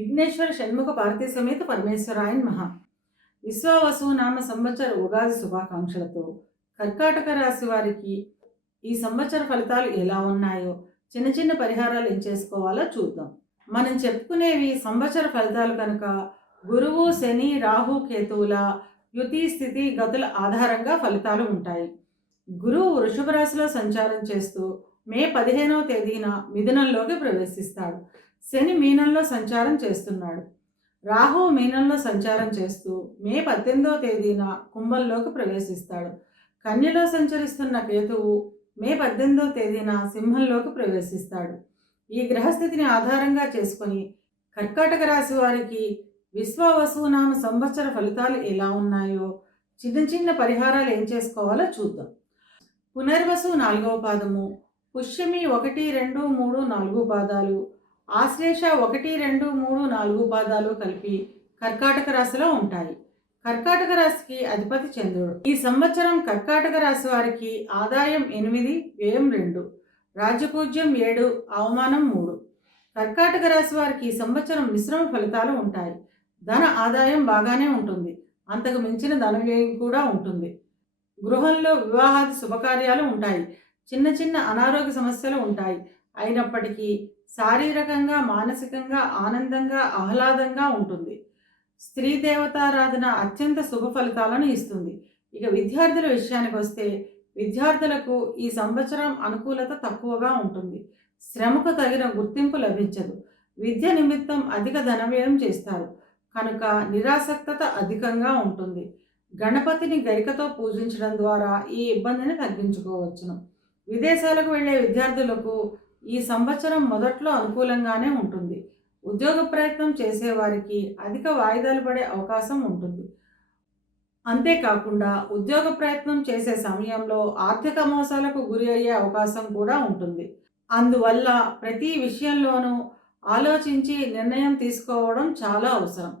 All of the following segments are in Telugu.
విఘ్నేశ్వర షణ్ముఖ భారతీ సమేత పరమేశ్వరాయన్ మహా. విశ్వావసు నామ సంవత్సర ఉగాది శుభాకాంక్షలతో కర్కాటక రాశి వారికి ఈ సంవత్సర ఫలితాలు ఎలా ఉన్నాయో చిన్న చిన్న పరిహారాలు ఏం చేసుకోవాలో చూద్దాం. మనం చెప్పుకునేవి సంవత్సర ఫలితాలు కనుక గురువు శని రాహు కేతువుల యుతి స్థితి గతుల ఆధారంగా ఫలితాలు ఉంటాయి. గురువు వృషభ రాశిలో సంచారం చేస్తూ మే పదిహేనవ తేదీన మిథునంలోకి ప్రవేశిస్తాడు. శని మీనంలో సంచారం చేస్తున్నాడు. రాహు మీనంలో సంచారం చేస్తూ మే పద్దెనిమిదవ తేదీన కుంభంలోకి ప్రవేశిస్తాడు. కన్యలో సంచరిస్తున్న కేతువు మే పద్దెనిమిదవ తేదీన సింహంలోకి ప్రవేశిస్తాడు. ఈ గ్రహస్థితిని ఆధారంగా చేసుకొని కర్కాటక రాశి వారికి విశ్వవసునామ సంవత్సర ఫలితాలు ఎలా ఉన్నాయో చిన్న చిన్న పరిహారాలు ఏం చేసుకోవాలో చూద్దాం. పునర్వసు నాలుగవ పాదము పుష్యమి ఒకటి రెండు మూడు నాలుగు పాదాలు. ఆశ్లేష ఒకటి రెండు మూడు నాలుగు పాదాలు కలిపి కర్కాటక రాశిలో ఉంటాయి. కర్కాటక రాశికి అధిపతి చంద్రుడు. ఈ సంవత్సరం కర్కాటక రాశి వారికి ఆదాయం ఎనిమిది వ్యయం రెండు రాజపూజ్యం ఏడు అవమానం మూడు. కర్కాటక రాశి వారికి ఈ సంవత్సరం మిశ్రమ ఫలితాలు ఉంటాయి. ధన ఆదాయం బాగానే ఉంటుంది. అంతకు మించిన ధన వ్యయం కూడా ఉంటుంది. గృహంలో వివాహాది శుభకార్యాలు ఉంటాయి. చిన్న చిన్న అనారోగ్య సమస్యలు ఉంటాయి. అయినప్పటికీ శారీరకంగా మానసికంగా ఆనందంగా ఆహ్లాదంగా ఉంటుంది. స్త్రీ దేవతారాధన అత్యంత శుభ ఫలితాలను ఇస్తుంది. ఇక విద్యార్థుల విషయానికి వస్తే విద్యార్థులకు ఈ సంవత్సరం అనుకూలత తక్కువగా ఉంటుంది. శ్రమకు తగిన గుర్తింపు లభించదు. విద్య నిమిత్తం అధిక ధనవ్యయం చేస్తారు. కనుక నిరాసక్తత అధికంగా ఉంటుంది. గణపతిని గరికతో పూజించడం ద్వారా ఈ ఇబ్బందిని తగ్గించుకోవచ్చును. విదేశాలకు వెళ్ళే విద్యార్థులకు ఈ సంవత్సరం మొదట్లో అనుకూలంగానే ఉంటుంది. ఉద్యోగ ప్రయత్నం చేసేవారికి అధిక వాయిదాలు పడే అవకాశం ఉంటుంది. అంతేకాకుండా ఉద్యోగ ప్రయత్నం చేసే సమయంలో ఆర్థిక మోసాలకు గురి అయ్యే అవకాశం కూడా ఉంటుంది. అందువల్ల ప్రతి విషయంలోనూ ఆలోచించి నిర్ణయం తీసుకోవడం చాలా అవసరం.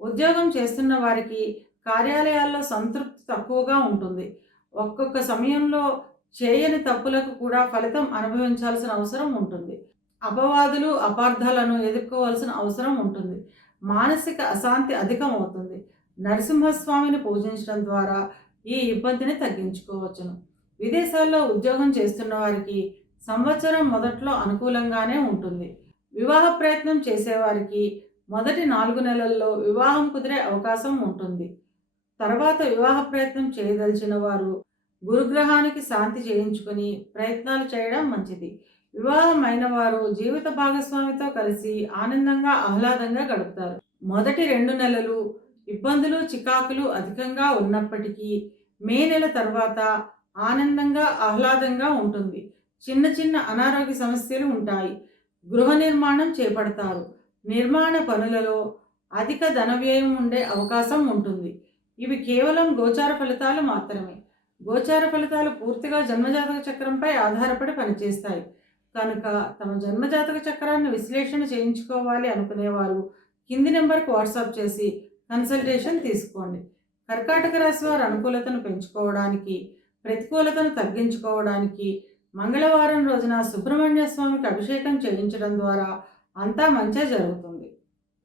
ఉద్యోగం చేస్తున్న వారికి కార్యాలయాల్లో సంతృప్తి తక్కువగా ఉంటుంది. ఒక్కొక్క సమయంలో చేయని తప్పులకు కూడా ఫలితం అనుభవించాల్సిన అవసరం ఉంటుంది. అపవాదులు అపార్థాలను ఎదుర్కోవాల్సిన అవసరం ఉంటుంది. మానసిక అశాంతి అధికం అవుతుంది నరసింహస్వామిని పూజించడం ద్వారా ఈ ఇబ్బందిని తగ్గించుకోవచ్చును. విదేశాల్లో ఉద్యోగం చేస్తున్న వారికి సంవత్సరం మొదట్లో అనుకూలంగానే ఉంటుంది. వివాహ ప్రయత్నం చేసేవారికి మొదటి నాలుగు నెలల్లో వివాహం కుదిరే అవకాశం ఉంటుంది. తర్వాత వివాహ ప్రయత్నం చేయదలిచిన వారు గురుగ్రహానికి శాంతి చేయించుకొని ప్రయత్నాలు చేయడం మంచిది. వివాహం వారు జీవిత భాగస్వామితో కలిసి ఆనందంగా ఆహ్లాదంగా గడుపుతారు. మొదటి రెండు నెలలు ఇబ్బందులు చికాకులు అధికంగా ఉన్నప్పటికీ మే నెల తర్వాత ఆనందంగా ఆహ్లాదంగా ఉంటుంది. చిన్న చిన్న అనారోగ్య సమస్యలు ఉంటాయి. గృహ నిర్మాణం చేపడతారు. నిర్మాణ పనులలో అధిక ధన వ్యయం ఉండే అవకాశం ఉంటుంది. ఇవి కేవలం గోచార ఫలితాలు మాత్రమే. గోచార ఫలితాలు పూర్తిగా జన్మజాతక చక్రంపై ఆధారపడి పనిచేస్తాయి. కనుక తమ జన్మజాతక చక్రాన్ని విశ్లేషణ చేయించుకోవాలి అనుకునేవారు కింది నెంబర్కి వాట్సాప్ చేసి కన్సల్టేషన్ తీసుకోండి. కర్కాటక రాశి వారి అనుకూలతను పెంచుకోవడానికి ప్రతికూలతను తగ్గించుకోవడానికి మంగళవారం రోజున సుబ్రహ్మణ్య స్వామికి అభిషేకం చేయించడం ద్వారా అంతా మంచే జరుగుతుంది.